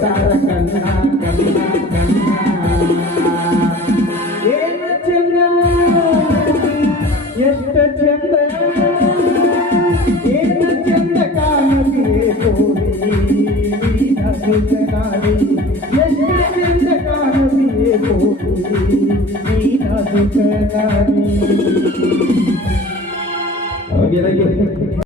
ತಾರ ಕನ್ನ ಕನ್ನ ಕನ್ನ ಏನ ಚಂದ ಎಷ್ಟ ಚಂದ ಏನ ಚಂದ ಕಾಣದಿಯೇ ಕೋರಿ ನಸುಕನಾಡಿ ಎಷ್ಟ ಚಂದ ಕಾಣದಿಯೇ ಕೋರಿ ನಸುಕನಾಡಿ